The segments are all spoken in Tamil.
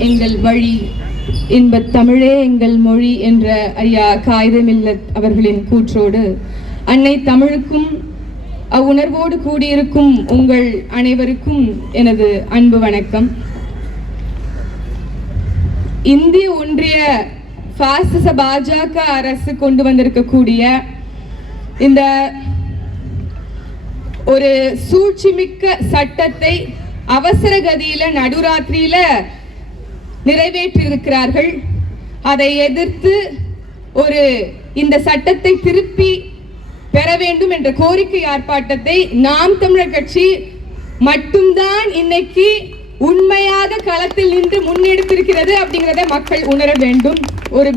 எங்கள் வழி இன்பத் தமிழே எங்கள் மொழி என்ற ஐயா காகிதமில்லத் அவர்களின் கூற்றோடு அன்னை தமிழுக்கும் அவ்வுணர்வோடு கூடியிருக்கும் உங்கள் அனைவருக்கும் எனது அன்பு வணக்கம். இந்திய ஒன்றிய பாசிச பாஜக அரசு கொண்டு வந்திருக்கக்கூடிய இந்த ஒரு சூழ்ச்சிமிக்க சட்டத்தை அவசர கதியில நடுராத்திரியில நிறைவேற்றியிருக்கிறார்கள். அதை எதிர்த்து ஒரு இந்த சட்டத்தை திருப்பி பெற வேண்டும் என்ற கோரிக்கை ஆர்ப்பாட்டத்தை நாம் தமிழர் கட்சி மட்டும்தான் இன்னைக்கு உண்மையாக களத்தில் நின்று முன்னெடுத்திருக்கிறது அப்படிங்கிறத மக்கள் உணர வேண்டும். ஒரு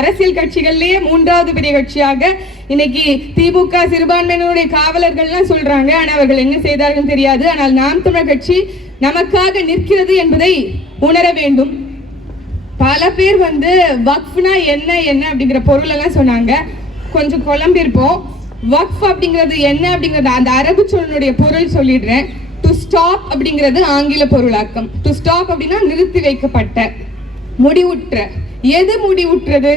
அரசியல் கட்சிகள்லயே மூன்றாவது பெரிய கட்சியாக இன்னைக்கு திமுக சிறுபான்மையினருடைய காவலர்கள்லாம் சொல்றாங்க. ஆனால் அவர்கள் என்ன செய்தார்கள் தெரியாது. ஆனால் நாம் தமிழர் கட்சி நமக்காக நிற்கிறது என்பதை உணர வேண்டும். பல பேர் வந்து வக்ஃப்னா என்ன என்ன அப்படிங்கிற பொருள் எல்லாம் சொன்னாங்க. கொஞ்சம் குழம்பிருப்போம் வக்ஃப் அப்படிங்கிறது என்ன அப்படிங்கிறது அந்த அரபு சொல்லுடைய பொருள் சொல்லிடுறேன். டு ஸ்டாப் அப்படிங்கிறது ஆங்கில பொருளாக்கம். டு ஸ்டாப் அப்படின்னா நிறுத்தி வைக்கப்பட்ட முடிவுற்ற. எது முடிவுற்றது?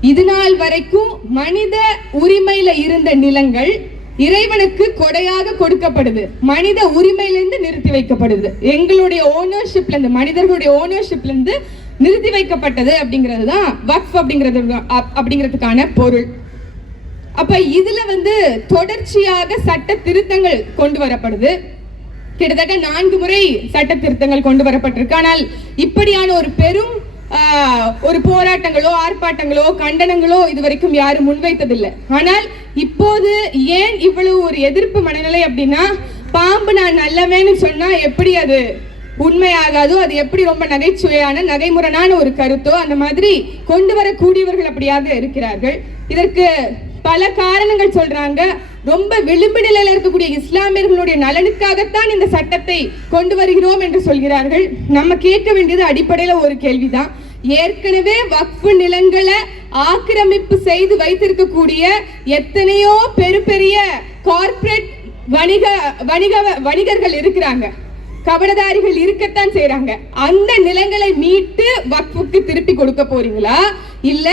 இது நாள் வரைக்கும் மனித உரிமையில இருந்த நிலங்கள் இறைவனுக்கு கொடையாக கொடுக்கப்படுது. மனித உரிமையிலிருந்து நிறுத்தி வைக்கப்படுது. எங்களுடைய ஓனர்ஷிப்ல இருந்து மனிதர்களுடைய ஓனர்ஷிப்ல இருந்து நிறுத்தி வைக்கப்பட்டது அப்படிங்கிறது தான் வக்ஃப் அப்படிங்கிறது அப்- அப்படிங்கிறதுக்கான பொருள். அப்ப இதுல வந்து தொடர்ச்சியாக சட்ட திருத்தங்கள் கொண்டு வரப்படுது. கிட்டத்தட்ட நான்கு முறை சட்ட திருத்தங்கள் கொண்டு வரப்பட்டிருக்கு. ஆனால் இப்படியான ஒரு பெரும் ஒரு போராட்டங்களோ ஆர்ப்பாட்டங்களோ கண்டனங்களோ இதுவரைக்கும் யாரும் முன்வைத்ததில்லை. ஆனால் இப்போது ஏன் இவ்வளவு ஒரு எதிர்ப்பு மனநிலை அப்படின்னா பாம்பு நான் நல்லவேன்னு சொன்னா எப்படி அது உண்மையாகாதோ அது எப்படி ரொம்ப நகைச்சுவையான நகைமுறனான ஒரு கருத்தோ அந்த மாதிரி கொண்டு வரக்கூடியவர்கள் அப்படியாக இருக்கிறார்கள். இதற்கு பல காரணங்கள் சொல்றாங்க. ரொம்ப விளிம்பு நிலையில இருக்கக்கூடிய இஸ்லாமியர்களுடைய நலனுக்காகத்தான் இந்த சட்டத்தை கொண்டு வருகிறோம் என்று சொல்கிறார்கள். நம்ம கேட்க வேண்டியது அடிப்படையில ஒரு கேள்விதான். ஏற்கனவே வக்ஃபு நிலங்களை ஆக்கிரமிப்பு செய்து வைத்திருக்கக்கூடிய எத்தனையோ பெரு பெரிய கார்ப்பரேட் வணிக வணிக வணிகர்கள் இருக்கிறாங்க. கபடதாரிகள் இருக்கத்தான் செய்யறாங்க அந்த நிலங்களை மீட்டு வக்ஃபுக்கு திருப்பி கொடுக்க போறீங்களா? இல்ல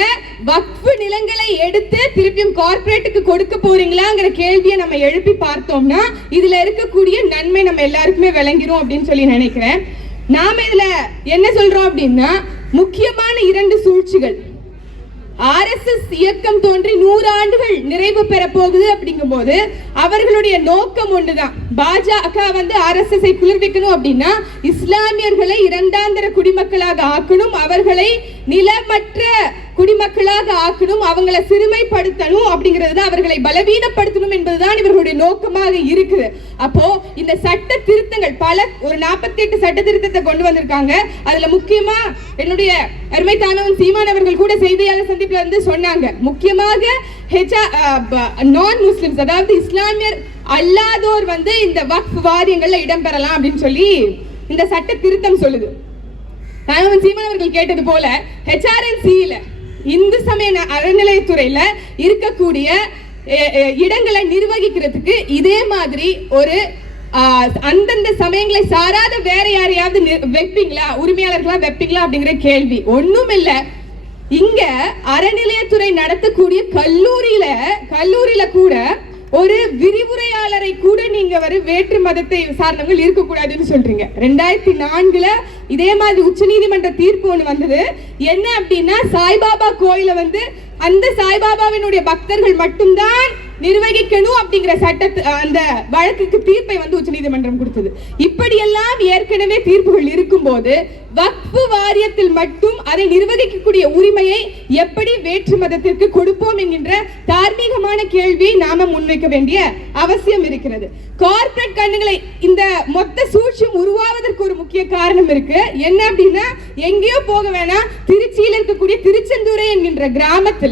வக்ஃபு நிலங்களை எடுத்து திருப்பியும் கார்ப்பரேட்டுக்கு கொடுக்க போறீங்களாங்கிற கேள்வியை நம்ம எழுப்பி பார்த்தோம்னா இதுல இருக்கக்கூடிய நன்மை நம்ம எல்லாருக்குமே விளங்கிரும் அப்படின்னு சொல்லி நினைக்கிறேன். நாம இதுல என்ன சொல்றோம் அப்படின்னா முக்கியமான இரண்டு சூழ்ச்சிகள். ஆர்எஸ்எஸ் இயக்கம் தோன்றி நூறு ஆண்டுகள் நிறைவு பெற போகுது அப்படிங்கும்போது அவர்களுடைய நோக்கம் ஒண்ணுதான். பாஜக வந்து ஆர்எஸ்எஸ்ஐ குளிர்விக்கணும் அப்படின்னா இஸ்லாமியர்களை இரண்டாந்தர குடிமக்களாக ஆக்கணும். அவர்களை நிலமற்ற குடிமக்களாக ஆக்கணும் அவங்களை சிறுமைப்படுத்தணும் அப்படிங்கிறது தான் அவர்களை பலவீனப்படுத்தணும் என்பதுதான் இவர்களுடைய நோக்கமாக இருக்குது. அப்போ இந்த சட்ட திருத்தங்கள் பல ஒரு 48 எட்டு சட்ட திருத்தத்தை கொண்டு வந்திருக்காங்க. அதுல முக்கியமா என்னுடைய அருமை தானவன் சீமான் அவர்கள் கூட செய்தியாளர் சந்திப்புல வந்து சொன்னாங்க. முக்கியமாக நான் முஸ்லிம்ஸ் அதாவது இஸ்லாமியர் அல்லாதோர் வந்து இந்த வக்ஃப் வாரியங்கள்ல இடம்பெறலாம் அப்படின்னு சொல்லி இந்த சட்ட திருத்தம் சொல்லுது. கணவன் சீமான் அவர்கள் கேட்டது போல ஹெச்ஆர்என்சியில இந்து சமய அறநிலையத்துறையில இருக்கக்கூடிய இடங்களை நிர்வகிக்கிறதுக்கு இதே மாதிரி ஒரு அந்தந்த சமயங்களை சாராத வேற யாரையாவது நி- வைப்பீங்களா? உரிமையாளர்களா வைப்பீங்களா? அப்படிங்கிற கேள்வி. ஒண்ணும் இல்ல. இங்க அறநிலையத்துறை நடத்தக்கூடிய கல்லூரியில கல்லூரியில கூட ஒரு விரிவுரையாளரை கூட நீங்க வர வேற்று மதத்தை சார்ந்தவங்க இருக்கக்கூடாதுன்னு சொல்றீங்க. ரெண்டாயிரத்தி நான்குல இதே மாதிரி உச்சநீதிமன்ற தீர்ப்பு ஒன்று வந்தது. என்ன அப்படின்னா சாய்பாபா கோயில வந்து அந்த சாய்பாபாவினுடைய பக்தர்கள் மட்டும்தான் நிர்வகிக்கணும் அப்படிங்கிற சட்டத்து அந்த வழக்குக்கு தீர்ப்பை வந்து உச்சநீதிமன்றம் கொடுத்தது. இப்படியெல்லாம் ஏற்கனவே தீர்ப்புகள் இருக்கும்போது வக்ஃபு வாரியத்தில் மட்டும் அதை நிர்வகிக்கக்கூடிய உரிமையை எப்படி வேற்று மதத்திற்கு கொடுப்போம் என்கின்ற தார்மீகமான கேள்வியை நாம முன்வைக்க வேண்டிய அவசியம் இருக்கிறது. கார்ப்பரேட் கண்ணுகளை இந்த மொத்த சூழ்ச்சியும் உருவாவதற்கு ஒரு முக்கிய காரணம் இருக்கு. என்ன அப்படின்னா எங்கேயோ போக வேணாம். திருச்சியில் இருக்கக்கூடிய திருச்செந்தூரை என்கின்ற கிராமத்தில்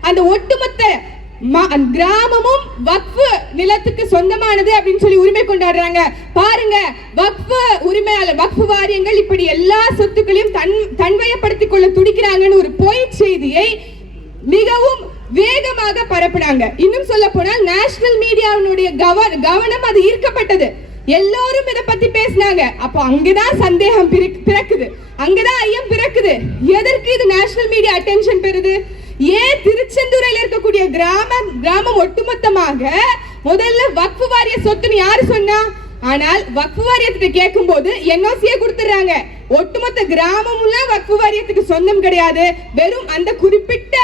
அந்த ஒட்டுமொத்த கிராமமும் வக்ஃபு நிலத்துக்கு சொந்தமானது அப்படின்னு சொல்லி உரிமை கொண்டாடுறாங்க. பாருங்க வக்ஃபு உரிமையாளர் வக்ஃபு வாரியங்கள் இப்படி எல்லா சொத்துக்களையும் தன் தன்வயப்படுத்திக் கொள்ள துடிக்கிறாங்கன்னு ஒரு பொய் செய்தியை மிகவும் வேகமாக பரப்புனாங்க. இன்னும் சொல்ல போனால் நேஷனல் மீடியாவினுடைய கவனம் கவனம் அது ஈர்க்கப்பட்டது. எல்லோரும் இதை பத்தி பேசினாங்க. அப்போ அங்கதான் சந்தேகம் பிறக்குது. அங்கதான் ஐயம் பிறக்குது. எதற்கு இது நேஷனல் மீடியா அட்டென்ஷன் பெறுது? ஏன் திருச்செந்தூரில் இருக்கக்கூடிய கிராமம் கிராமம் ஒட்டுமொத்தமாக முதல்ல வக்ஃபு வாரிய சொத்துன்னு யாரு சொன்னா? ஆனால் வக்ஃபு வாரியத்திட்ட கேட்கும்போது என்ஓசியே கொடுத்துறாங்க ஒட்டுமொத்த கிராமமுள்ள வக்ஃபு வாரியத்துக்கு சொந்தம் கிடையாது. வெறும் அந்த குறிப்பிட்ட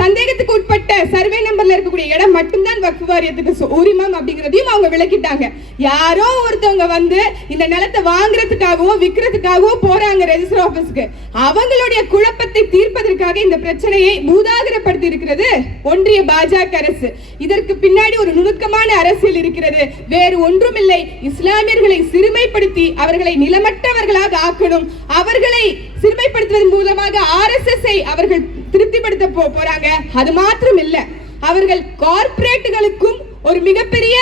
சந்தேகத்துக்கு உட்பட்ட சர்வே நம்பர்ல இருக்கக்கூடிய இடம் மட்டும்தான் வக்ஃபு வாரியத்துக்கு உரிமம் அப்படிங்கிறதையும் அவங்க விளக்கிட்டாங்க. யாரோ ஒருத்தவங்க வந்து இந்த நிலத்தை வாங்குறதுக்காகவோ விற்கிறதுக்காகவோ போறாங்க ரெஜிஸ்டர் ஆபீஸ்க்கு அவங்களுடைய குழப்பத்தை தீர்ப்பதற்காக இந்த பிரச்சனையை பூதாகரப்படுத்தி இருக்கிறது ஒன்றிய பாஜக அரசு. இதற்கு பின்னாடி ஒரு நுணுக்கமான அரசியல் இருக்கிறது. வேறு ஒன்றுமில்லை. இஸ்லாமியர்களை சிறுமைப்படுத்தி அவர்களை நிலமற்றவர்களாக ஆக்கணும். அவர்களை சிறுமைப்படுத்துவதன் மூலமாக ஆர்எஸ்எஸ் அவர்கள் திருப்திப்படுத்த போ- போறாங்க. அது மாத்திரம் இல்ல அவர்கள் கார்ப்பரேட்டுகளுக்கும் ஒரு மிகப்பெரிய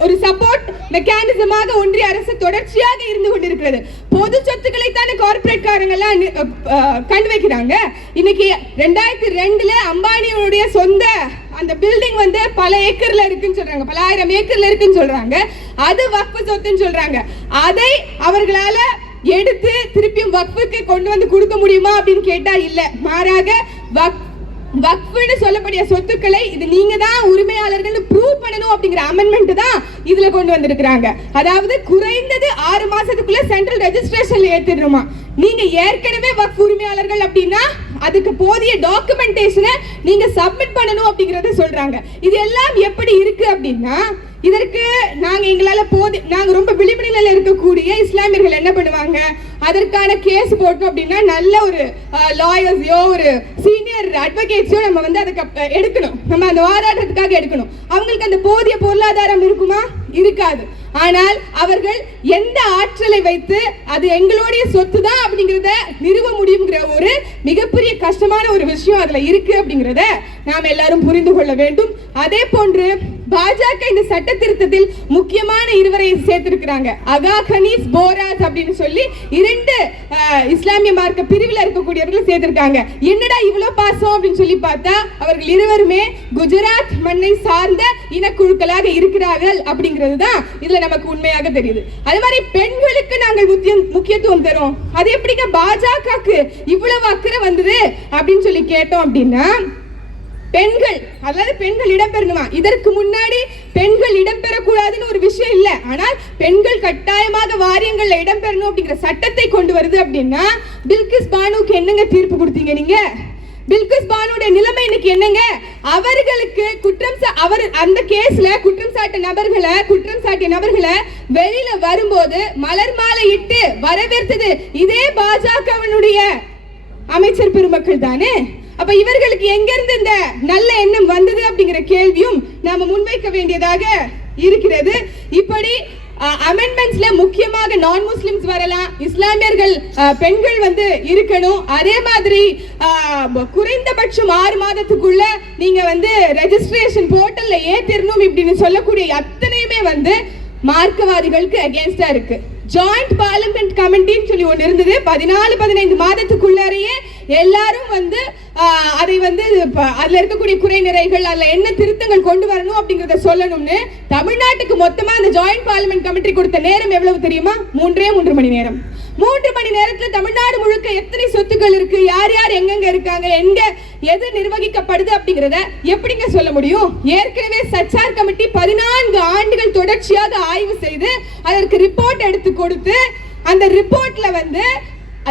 ஒரு சப்போர்ட் மெக்கானிசமாக ஒன்றிய அரசு தொடர்ச்சியாக இருந்து கொண்டிருக்கிறது. பொது சொத்துக்களை தானே கார்ப்பரேட் காரங்க எல்லாம் கண்டு வைக்கிறாங்க. இன்னைக்கு ரெண்டாயிரத்தி ரெண்டுல அம்பானியோடைய சொந்த அந்த பில்டிங் வந்து பல ஏக்கர்ல இருக்குன்னு சொல்றாங்க. பல ஆயிரம் ஏக்கர்ல இருக்குன்னு சொல்றாங்க. அது வக்ஃபு சொத்துன்னு சொல்றாங்க. அதை அவர்களால எடுத்து திருப்பியும் வக்ஃபுக்கு கொண்டு வந்து கொடுக்க முடியுமா அப்படின்னு கேட்டா இல்ல. மாறாக வக் வக்ஃப்னு சொல்லக்கூடிய சொத்துக்களை இது நீங்க தான் உரிமையாளர்கள்னு ப்ரூவ் பண்ணணும் அப்படிங்கிற அமெண்ட்மெண்ட் தான் இதுல கொண்டு வந்திருக்கிறாங்க. அதாவது குறைந்தது ஆறு மாசத்துக்குள்ள சென்ட்ரல் ரெஜிஸ்ட்ரேஷன்ல ஏத்திடணுமா? நீங்க ஏற்கனவே வக்ஃப் உரிமையாளர்கள் அப்படின்னா அதுக்கு போதிய டாக்குமெண்டேஷனை நீங்க சப்மிட் பண்ணணும் அப்படிங்கறத சொல்றாங்க. இது எல்லாம் எப்படி இருக்கு அப்படின்னா இதற்கு நாங்க எங்களால போதி நாங்க ரொம்ப விளிம்புநிலையில இருக்கக்கூடிய இஸ்லாமியர்கள் என்ன பண்ணுவாங்க? அதற்கான கேஸ் போட்டோம் அப்படின்னா நல்ல ஒரு லாயர்ஸையோ ஒரு சீனியர் அட்வொகேட்ஸையோ நம்ம வந்து அதுக்கு எடுக்கணும். நம்ம அந்த வாதாடுறதுக்காக எடுக்கணும். அவங்களுக்கு அந்த போதிய பொருளாதாரம் இருக்குமா? இருக்காது. ஆனால் அவர்கள் எந்த ஆற்றலை வைத்து அது எங்களுடைய சொத்து தான் அப்படிங்கிறத நிறுவ முடியுங்கிற ஒரு மிகப்பெரிய கஷ்டமான ஒரு விஷயம் அதுல இருக்கு அப்படிங்கிறத நாம் எல்லாரும் புரிந்து கொள்ள வேண்டும். அதே போன்று பாஜக இந்த சட்ட திருத்தத்தில் முக்கியமான இருவரை சேர்த்திருக்கிறாங்க. அகா கனீஸ் போராஸ் அப்படின்னு சொல்லி இரண்டு இஸ்லாமிய மார்க்க பிரிவில் இருக்கக்கூடியவர்கள் சேர்த்திருக்காங்க. என்னடா இவ்வளவு பாசம் அப்படின்னு சொல்லி பார்த்தா அவர்கள் இருவருமே குஜராத் மண்ணை சார்ந்த இனக்குழுக்களாக இருக்கிறார்கள் அப்படிங்கிறது தான் இதுல நமக்கு உண்மையாக தெரியுது. அது மாதிரி பெண்களுக்கு நாங்கள் முக்கியத்துவம் தரும் அது எப்படிங்க பாஜகவுக்கு இவ்வளவு அக்கறை வந்தது அப்படின்னு சொல்லி கேட்டோம் அப்படின்னா பெண்கள் அதாவது பெண்கள் இடம்பெறணுமா? இதற்கு முன்னாடி பெண்கள் இடம்பெறக்கூடாதுன்னு ஒரு விஷயம் இல்லை. ஆனால் பெண்கள் கட்டாயமாக வாரியங்கள்ல இடம்பெறணும் அப்படிங்கிற சட்டத்தை கொண்டு வருது அப்படின்னா பில்கிஸ் பானுக்கு என்னங்க தீர்ப்பு கொடுத்தீங்க நீங்க? பில்கிஸ் பானுடைய நிலைமை இன்னைக்கு என்னங்க? அவர்களுக்கு குற்றம் சா- அவர் அந்த கேஸ்ல குற்றம் சாட்ட நபர்களை குற்றம் சாட்டிய நபர்களை வெளியில வரும்போது மலர் மாலை இட்டு வரவேற்றது இதே பாஜகவனுடைய அமைச்சர் பெருமக்கள் தானே? அப்ப இவர்களுக்கு எங்கிருந்து இந்த நல்ல எண்ணம் வந்தது அப்படிங்கிற கேள்வியும் நாம முன்வைக்க வேண்டியதாக இருக்கிறது. இப்படி அமெண்ட்மெண்ட்ஸ்ல முக்கியமாக நான் முஸ்லிம்ஸ் வரலாம் இஸ்லாமியர்கள் பெண்கள் வந்து இருக்கணும். அதே மாதிரி குறைந்தபட்சம் ஆறு மாதத்துக்குள்ள நீங்க வந்து ரெஜிஸ்ட்ரேஷன் போர்ட்டல்ல ஏத்திரணும் இப்படின்னு சொல்லக்கூடிய அத்தனையுமே வந்து மார்க்கவாதிகளுக்கு அகேன்ஸ்டா இருக்கு. ஜாயிண்ட் பார்லிமெண்ட் கமிட்டின்னு சொல்லி ஒன்று இருந்தது. பதினாலு பதினைந்து மாதத்துக்குள்ளாரையே எல்லாரும் வந்து அதை வந்து ப- இருக்கக்கூடிய குறை நிறைகள் அதில் என்ன திருத்தங்கள் கொண்டு வரணும் அப்படிங்கிறத சொல்லணும்னு தமிழ்நாட்டுக்கு மொத்தமா அந்த ஜாயிண்ட் பார்லிமெண்ட் கமிட்டி கொடுத்த நேரம் எவ்வளவு தெரியுமா? மூன்றே மூன்று மணி நேரம். மூன்று மணி நேரத்தில் தமிழ்நாடு முழுக்க எத்தனை சொத்துக்கள் இருக்கு? யார் யார் எங்கெங்க இருக்காங்க? எங்க எது நிர்வகிக்கப்படுது அப்படிங்கிறத எப்படிங்க சொல்ல முடியும்? ஏற்கனவே சச்சார் கமிட்டி பதினான்கு ஆண்டுகள் தொடர்ச்சியாக ஆய்வு செய்து அதற்கு ரிப்போர்ட் எடுத்து கொடுத்து அந்த ரிப்போர்ட்ல வந்து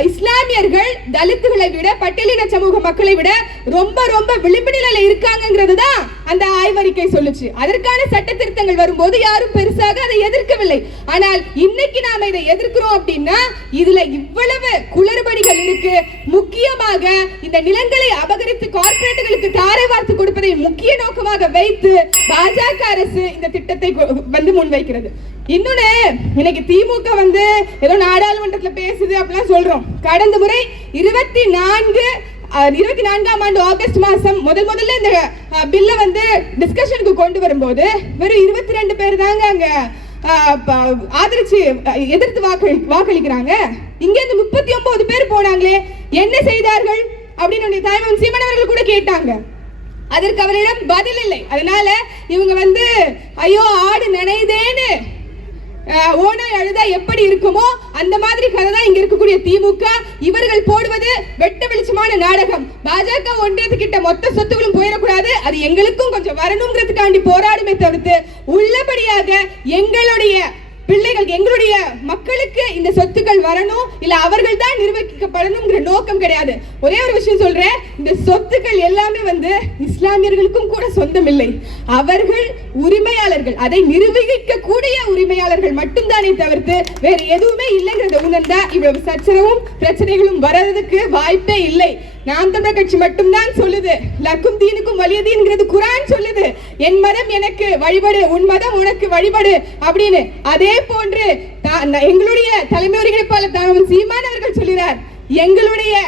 இஸ்லாமியர்கள் தலித்துகளை விட பட்டியலின சமூக மக்களை விட ரொம்ப ரொம்ப விளிம்பு நிலையில இருக்காங்கிறது தான் அந்த ஆய்வறிக்கை சொல்லுச்சு. அதற்கான சட்ட திருத்தங்கள் வரும்போது யாரும் பெருசாக அதை எதிர்க்கவில்லை. ஆனால் இன்னைக்கு நாம இதை எதிர்க்கிறோம் அப்படின்னா இதுல இவ்வளவு குளறுபடிகள் இருக்கு. முக்கியமாக இந்த நிலங்களை அபகரித்து கார்ப்பரேட்டுகளுக்கு தாரை வார்த்து கொடுப்பதை முக்கிய நோக்கமாக வைத்து பாஜக அரசு இந்த திட்டத்தை வந்து முன்வைக்கிறது. இன்னொன்னு இன்னைக்கு திமுக வந்து ஏதோ நாடாளுமன்றத்துல பேசுது அப்படிலாம் சொல்றோம். கடந்த முறை இருபத்தி நான்கு இருபத்தி நான்காம் ஆண்டு ஆகஸ்ட் மாசம் முதல் முதல்ல இந்த பில்ல வந்து டிஸ்கஷனுக்கு கொண்டு வரும்போது வெறும் இருபத்தி ரெண்டு பேர் தாங்க அங்க ஆதரிச்சு எதிர்த்து வாக்களி வாக்களிக்கிறாங்க. இங்க இருந்து முப்பத்தி ஒன்பது பேர் போனாங்களே என்ன செய்தார்கள்? அப்படின்னு நம்முடைய சீமன் அவர்கள் கூட கேட்டாங்க. அதற்கு அவரிடம் பதில் இல்லை. அதனால இவங்க வந்து ஐயோ ஆடு நினைதேன்னு அஹ், ஓநாய் அழுதா எப்படி இருக்குமோ அந்த மாதிரி கதை தான் இங்க இருக்கக்கூடிய திமுக. இவர்கள் போடுவது வெட்ட வெளிச்சமான நாடகம். பாஜக ஒன்றியத்துக்கிட்ட மொத்த சொத்துகளும் போயிடக்கூடாது. அது எங்களுக்கும் கொஞ்சம் வரணுங்கிறதுக்காண்டி போராடுமே தவிர்த்து உள்ளபடியாக எங்களுடைய பிள்ளைகள் எங்களுடைய மக்களுக்கு இந்த சொத்துக்கள் வரணும் இல்ல அவர்கள் தான் நிர்வகிக்கப்படணுங்கிற நோக்கம் கிடையாது. ஒரே ஒரு விஷயம் சொல்றேன் இந்த சொத்துக்கள் எல்லாமே வந்து இஸ்லாமியர்களுக்கும் கூட சொந்தம் இல்லை அவர்கள் உரிமையாளர்கள் அதை நிர்வகிக்க கூடிய உரிமையாளர்கள் மட்டும்தானே தவிர்த்து வேற எதுவுமே இல்லைங்கிறத உணர்ந்தா இவ்வளவு சச்சரவும் பிரச்சனைகளும் வர்றதுக்கு வாய்ப்பே இல்லை. நாம் தமிழர் கட்சி மட்டும்தான் சொல்லுது. லக்கும் தீனுக்கும் வலியதீன்ங்கிறது குரான் சொல்லுது. என் மதம் எனக்கு வழிபடு உன் மதம் உனக்கு வழிபடு அப்படின்னு. அதே போன்று தா- எங்களுடைய தலைமை ஒருங்கிணைப்பாளர் தாமன் சீமான் அவர்கள் சொல்கிறார் எங்களுடைய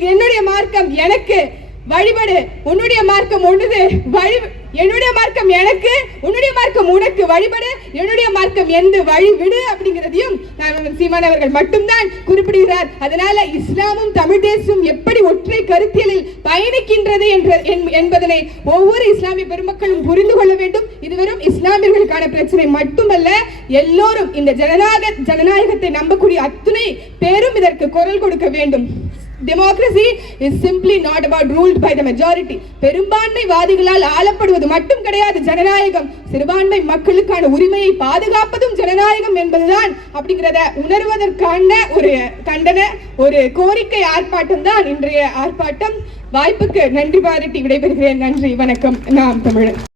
என்னுடைய மார்க்கம் எனக்கு வழிபடு. உன்னுடைய மார்க்கம் ஒண்ணுது வழி என்னுடைய மார்க்கம் எனக்கு உன்னுடைய மார்க்கம் உனக்கு வழிபடு. என்னுடைய மார்க்கம் எந்த வழி விடு அப்படிங்கிறதையும் நான் சீமான் அவர்கள் மட்டும்தான் குறிப்பிடுகிறார். அதனால இஸ்லாமும் தமிழ் தேசமும் எப்படி ஒற்றை கருத்தியலில் பயணிக்கின்றது என்ற என்- என்பதனை ஒவ்வொரு இஸ்லாமிய பெருமக்களும் புரிந்து கொள்ள வேண்டும். இது வெறும் இஸ்லாமியர்களுக்கான பிரச்சனை மட்டுமல்ல எல்லோரும் இந்த ஜனநாயக ஜனநாயகத்தை நம்பக்கூடிய அத்துணை பேரும் இதற்கு குரல் கொடுக்க வேண்டும். Democracy is simply not about ruled by the majority பெரும்பான்மை வாதிகளால் ஆளப்படுவது மட்டும் கிடையாது ஜனநாயகம். சிறுபான்மை மக்களுக்கான உரிமையை பாதுகாப்பதும் ஜனநாயகம் என்பதுதான். அப்படிங்கிறத உணர்வதற்கான ஒரு கண்டன ஒரு கோரிக்கை ஆர்ப்பாட்டம் தான் இன்றைய ஆர்ப்பாட்டம். வாய்ப்புக்கு நன்றி பாராட்டி விடைபெறுகிறேன். நன்றி வணக்கம். நாம் தமிழன்